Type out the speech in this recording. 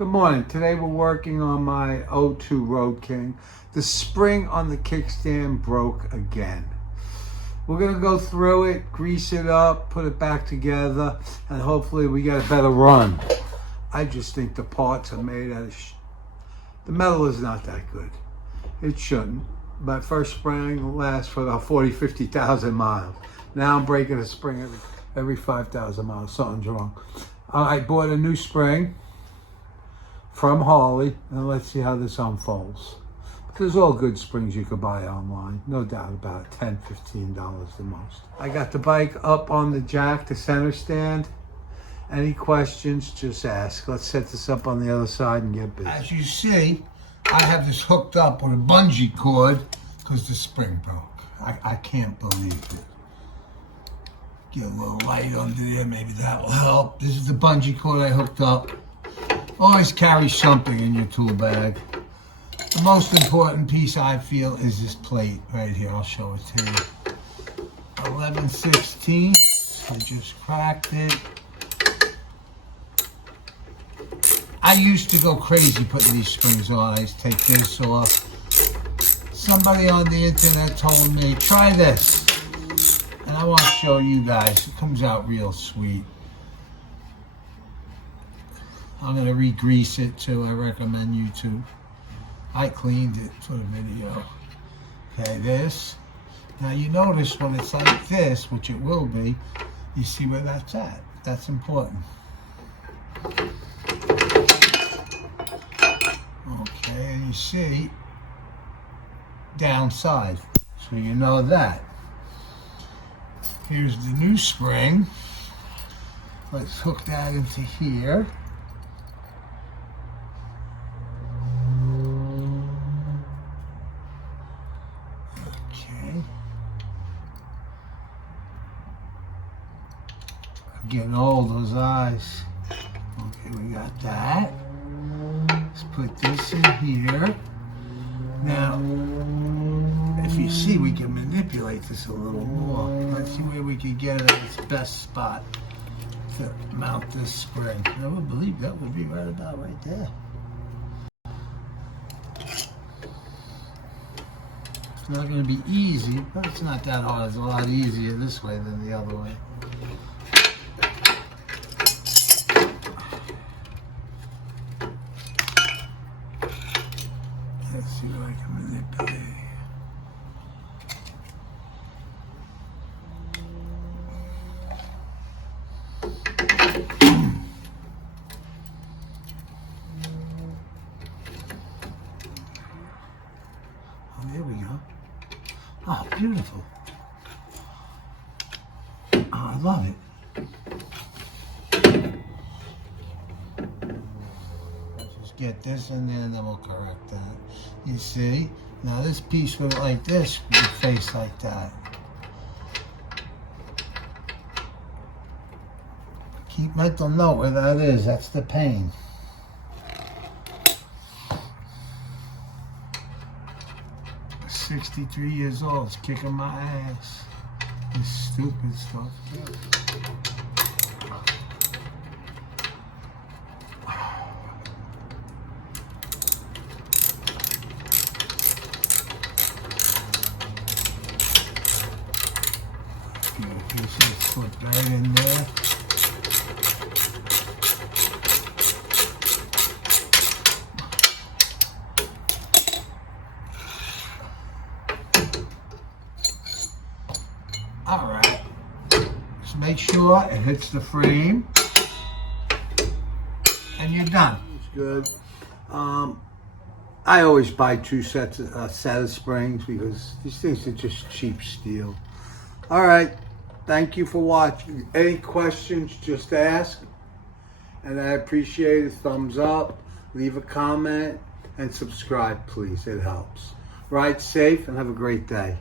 Good morning. Today we're working on my 02 Road King. The spring on the kickstand broke again. We're going to go through it, grease it up, put it back together, and hopefully we get a better run. I just think the parts are made out of the metal is not that good. It shouldn't. My first spring lasts for about 40, 50,000 miles. Now I'm breaking a spring every 5,000 miles. Something's wrong. I bought a new spring from Harley, and let's see how this unfolds. There's all good springs you could buy online, no doubt about it. $10, $15 the most. I got the bike up on the jack, the center stand. Any questions, just ask. Let's set this up on the other side and get busy. As you see, I have this hooked up with a bungee cord because the spring broke. I can't believe it. Get a little light under there, maybe that will help. This is the bungee cord I hooked up. Always carry something in your tool bag. The most important piece, I feel, is this plate right here. I'll show it to you. 11/16. I just cracked it. I used to go crazy putting these springs on. I used to take this off. Somebody on the internet told me, try this. And I want to show you guys. It comes out real sweet. I'm going to re-grease it too. I recommend you to. I cleaned it for the video. Okay, this. Now you notice when it's like this, which it will be, you see where that's at. That's important. Okay, and you see downside. So you know that. Here's the new spring. Let's hook that into here. Getting all those eyes. Okay, we got that. Let's put this in here. Now, if you see, we can manipulate this a little more. Let's see where we can get it at its best spot to mount this spring. I would believe that would be right about right there. It's not going to be easy, but it's not that hard. It's a lot easier this way than the other way. Let's see what I can manipulate. Oh, there we go. Oh, beautiful. Oh, I love it. Get this in there and then we'll correct that. You see? Now this piece went like this, with the face like that. Keep mental note where that is. That's the pain. I'm 63 years old. It's kicking my ass. This stupid stuff. You see it slip right in there. All right. Just make sure it hits the frame, and you're done. It's good. I always buy two sets, a set of springs because these things are just cheap steel. All right. Thank you for watching. Any questions, just ask. And I appreciate a thumbs up, leave a comment, and subscribe, please. It helps. Ride safe and have a great day.